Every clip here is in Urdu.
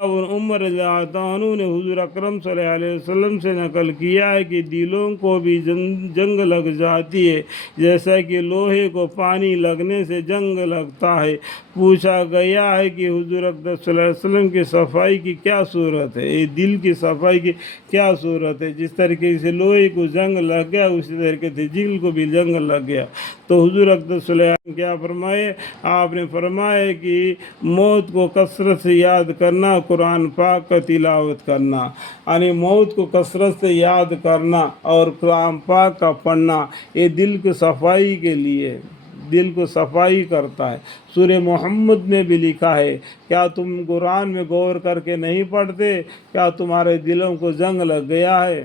عمر رضی اللہ عنہ نے حضور اکرم صلی اللہ علیہ وسلم سے نقل کیا ہے کہ دلوں کو بھی جنگ لگ جاتی ہے جیسا کہ لوہے کو پانی لگنے سے جنگ لگتا ہے۔ پوچھا گیا ہے کہ حضور اکرم صلی اللہ علیہ وسلم کی صفائی کی کیا صورت ہے، یہ دل کی صفائی کی کیا صورت ہے؟ جس طریقے سے لوہے کو جنگ لگ گیا اسی طریقے سے دل کو بھی جنگ لگ گیا۔ تو حضور اکرم صلی اللہ علیہ وسلم کیا فرمائے؟ آپ نے فرمایا کہ موت کو کثرت سے یاد کرنا، قرآن پاک کا تلاوت کرنا، یعنی موت کو کثرت سے یاد کرنا اور قرآن پاک کا پڑھنا، یہ دل کی صفائی کے لیے، دل کو صفائی کرتا ہے۔ سورہ محمد میں بھی لکھا ہے، کیا تم قرآن میں غور کر کے نہیں پڑھتے؟ کیا تمہارے دلوں کو جنگ لگ گیا ہے؟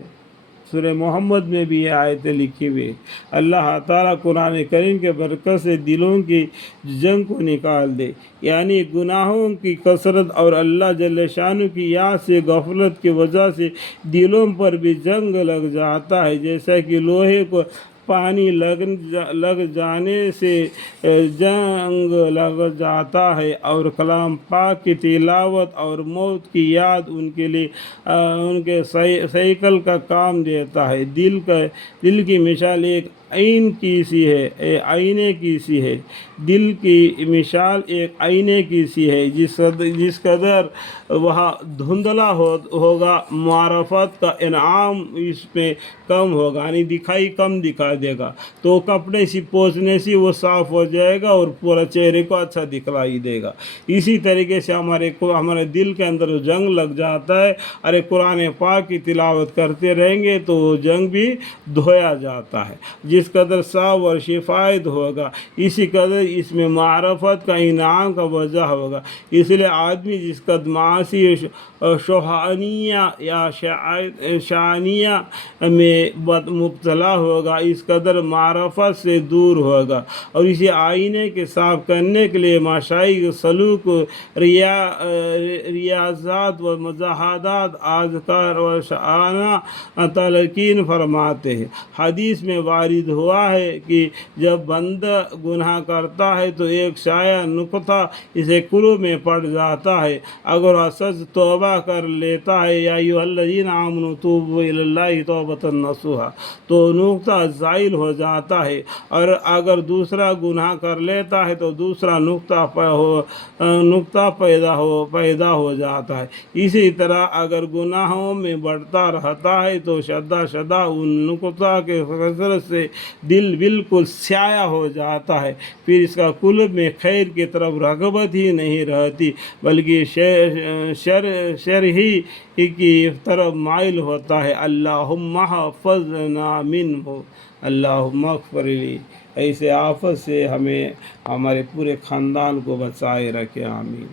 سورہ محمد میں بھی یہ آیتیں لکھی ہوئی۔ اللہ تعالیٰ قرآن کریم کے برکت سے دلوں کی جنگ کو نکال دے، یعنی گناہوں کی کثرت اور اللہ جل شانہ کی یاد سے غفلت کی وجہ سے دلوں پر بھی جنگ لگ جاتا ہے، جیسا کہ لوہے کو پانی لگ جانے سے جنگ لگ جاتا ہے، اور کلام پاک کی تلاوت اور موت کی یاد ان کے لیے ان کے سائیکل کا کام دیتا ہے۔ دل کی مثال ایک آئین کی سی ہے، آئینے کی سی ہے۔ دل کی مثال ایک آئینے کی سی ہے، جس قدر وہاں دھندلا ہوگا معرفت کا انعام اس پہ کم ہوگا، یعنی دکھائی کم دکھا دے گا، تو کپڑے سے پوچھنے سے وہ صاف ہو جائے گا اور پورا چہرے کو اچھا دکھلائی دے گا۔ اسی طریقے سے ہمارے دل کے اندر جنگ لگ جاتا ہے، ارے قرآن پاک کی تلاوت کرتے رہیں گے تو وہ جنگ بھی دھویا جاتا ہے۔ جس قدر صاف اور شفایت ہوگا اسی قدر اس میں معرفت کا انعام کا وجہ ہوگا۔ اس لیے آدمی جس قدر معاشی شوہانیہ یا شانیہ میں مبتلا ہوگا اس قدر معرفت سے دور ہوگا، اور اسی آئینے کے صاف کرنے کے لیے مشائخ سلوک، ریاضات و مجاہدات، اذکار و شعانہ تلقین فرماتے ہیں۔ حدیث میں وارد ہوا ہے کہ جب بندہ گناہ کرتا ہے تو ایک شائع نقطہ اسے قلوب میں پڑ جاتا ہے، اگر وہ سچ توبہ کر لیتا ہے، یا ایھا الذین آمنوا توبوا الی اللہ توبۃ نصوحا، تو نقطہ زائل ہو جاتا ہے، اور اگر دوسرا گناہ کر لیتا ہے تو دوسرا نقطہ پیدا ہو جاتا ہے۔ اسی طرح اگر گناہوں میں بڑھتا رہتا ہے تو شدہ ان نقطہ کے کثرت سے دل بالکل سیاہ ہو جاتا ہے، پھر اس کا قلب میں خیر کی طرف رغبت ہی نہیں رہتی، بلکہ شر ہی کی طرف مائل ہوتا ہے۔ اللہم احفظنا منہ، اللہم اغفر لی۔ ایسے آفت سے ہمیں ہمارے پورے خاندان کو بچائے رکھے، آمین۔